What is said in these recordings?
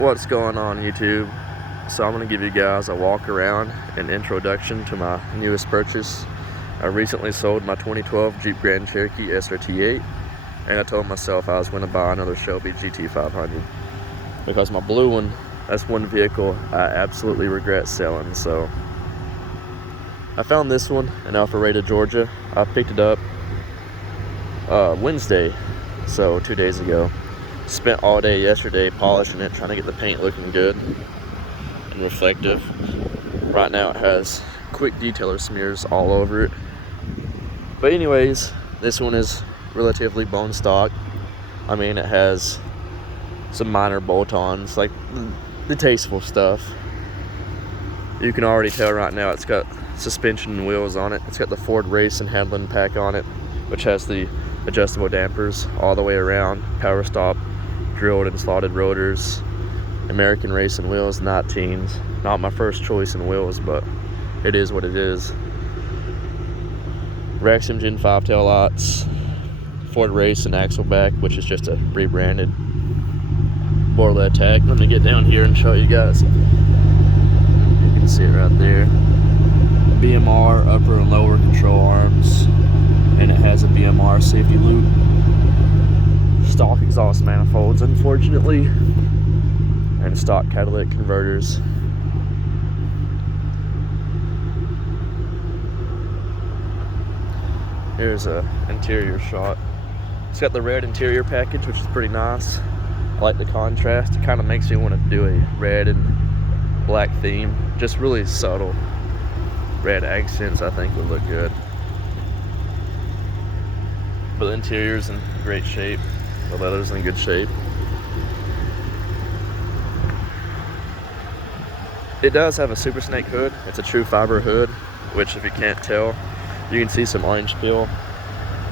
What's going on, YouTube? So I'm going to give you guys a walk around and introduction to my newest purchase. I recently sold my 2012 Jeep Grand Cherokee SRT8, and I told myself I was going to buy another Shelby GT500 because my blue one, that's one vehicle I absolutely regret selling. So I found this one in Alpharetta, Georgia. I picked it up Wednesday, so 2 days ago. Spent all day yesterday polishing it, trying to get the paint looking good and reflective. Right now it has quick detailer smears all over it. But anyways, this one is relatively bone stock. I mean, it has some minor bolt-ons, like the tasteful stuff. You can already tell right now it's got suspension and wheels on it. It's got the Ford Race and Handling pack on it, which has the adjustable dampers all the way around, power stop, drilled and slotted rotors, American racing wheels, 19s. Not my first choice in wheels, but it is what it is. Rexam Gen 5 tail lights, Ford Race and axle back, which is just a rebranded Borla tag. Let me get down here and show you guys. You can see it right there. BMR upper and lower control arms, and it has a BMR safety loop. Stock exhaust manifolds, unfortunately, and stock catalytic converters. Here's a interior shot. It's got the red interior package, which is pretty nice. I like the contrast. It kind of makes me want to do a red and black theme. Just really subtle red accents, I think, would look good. But the interior's in great shape. The leather's in good shape. It does have a Super Snake hood. It's a true fiber hood, which, if you can't tell, you can see some orange peel.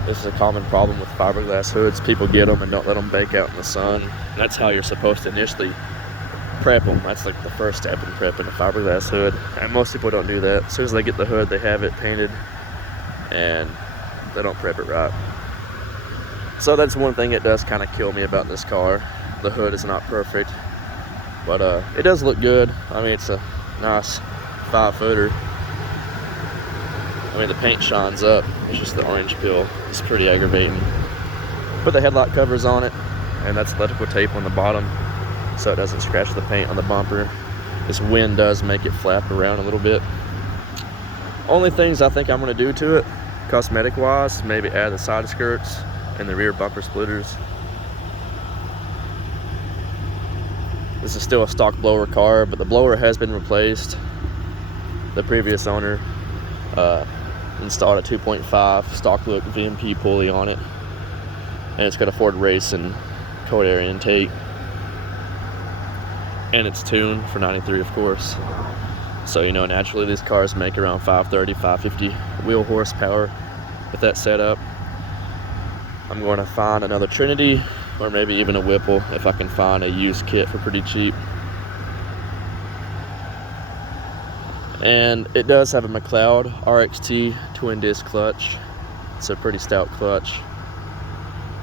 This is a common problem with fiberglass hoods. People get them and don't let them bake out in the sun. And that's how you're supposed to initially prep them. That's like the first step in prepping a fiberglass hood. And most people don't do that. As soon as they get the hood, they have it painted and they don't prep it right. So that's one thing that does kind of kill me about this car. The hood is not perfect, but it does look good. I mean, it's a nice 5-footer. I mean, the paint shines up. It's just the orange peel. It's pretty aggravating. Put the headlight covers on it, and that's electrical tape on the bottom so it doesn't scratch the paint on the bumper. This wind does make it flap around a little bit. Only things I think I'm going to do to it, cosmetic wise, maybe add the side skirts and the rear bumper splitters. This is still a stock blower car, but the blower has been replaced. The previous owner installed a 2.5 stock look VMP pulley on it, and it's got a Ford Race and cold air intake, and it's tuned for 93, of course. So, you know, naturally these cars make around 530, 550 wheel horsepower with that setup. I'm going to find another Trinity, or maybe even a Whipple if I can find a used kit for pretty cheap. And it does have a McLeod RXT twin disc clutch. It's a pretty stout clutch.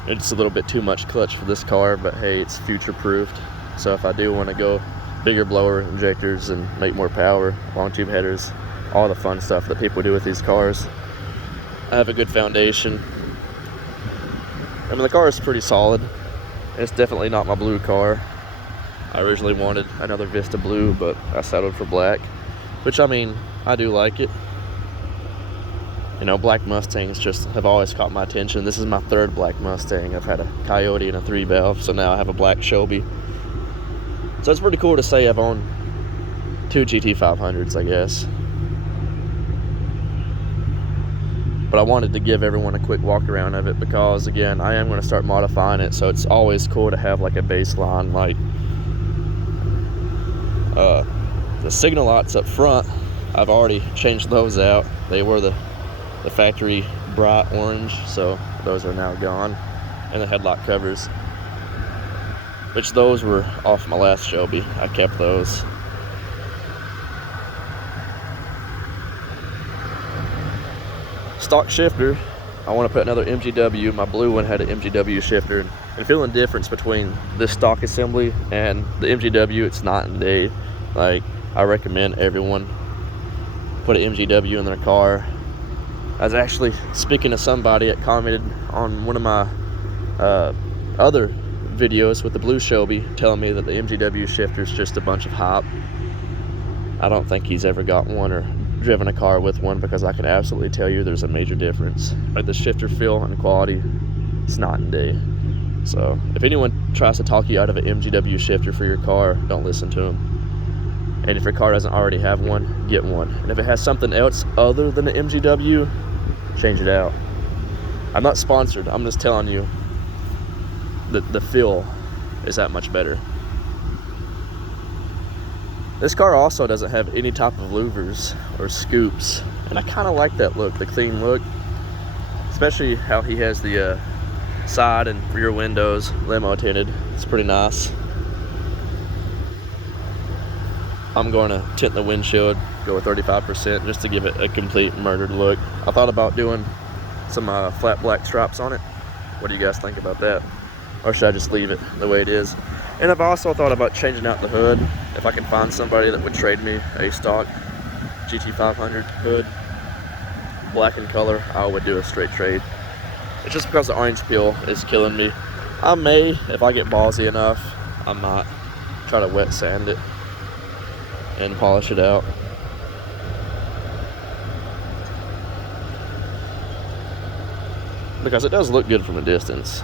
It's a little bit too much clutch for this car, but hey, it's future proofed. So if I do want to go bigger blower injectors and make more power, long tube headers, all the fun stuff that people do with these cars, I have a good foundation. I mean, the car is pretty solid. It's definitely not my blue car. I originally wanted another Vista blue, but I settled for black, which, I mean, I do like it. You know, black Mustangs just have always caught my attention. This is my third black Mustang. I've had a Coyote and a 3-valve, so now I have a black Shelby. So it's pretty cool to say I've owned 2 GT500s, I guess. But I wanted to give everyone a quick walk around of it because, again, I am going to start modifying it, so it's always cool to have like a baseline. Like the signal lights up front, I've already changed those out. They were the factory bright orange, so those are now gone. And the headlight covers, which those were off my last Shelby. I kept those. Stock shifter, I want to put another MGW. My blue one had an MGW shifter. And feeling the difference between this stock assembly and the MGW, it's night and day. Like, I recommend everyone put an MGW in their car. I was actually speaking to somebody that commented on one of my other videos with the blue Shelby, telling me that the MGW shifter is just a bunch of hype. I don't think he's ever got one or driven a car with one, because I can absolutely tell you there's a major difference. Like, the shifter feel and quality, it's night and day. So if anyone tries to talk you out of an MGW shifter for your car, don't listen to them. And if your car doesn't already have one, get one. And if it has something else other than the MGW, change it out. I'm not sponsored, I'm just telling you that the feel is that much better. This car also doesn't have any type of louvers or scoops, and I kind of like that look, the clean look, especially how he has the side and rear windows limo tinted. It's pretty nice. I'm going to tint the windshield, go with 35% just to give it a complete murdered look. I thought about doing some flat black stripes on it. What do you guys think about that? Or should I just leave it the way it is? And I've also thought about changing out the hood. If I can find somebody that would trade me a stock GT500 hood, black in color, I would do a straight trade. It's just because the orange peel is killing me. I may, if I get ballsy enough, I might try to wet sand it and polish it out. Because it does look good from a distance.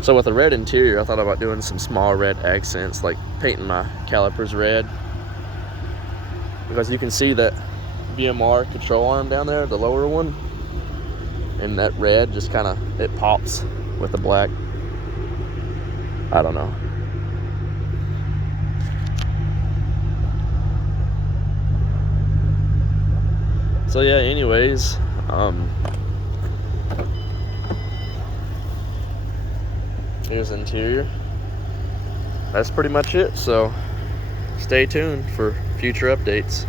So with a red interior, I thought about doing some small red accents, like painting my calipers red. Because you can see that BMR control arm down there, the lower one, and that red just kind of, it pops with the black. I don't know. So yeah, anyways, here's the interior. That's pretty much it, so stay tuned for future updates.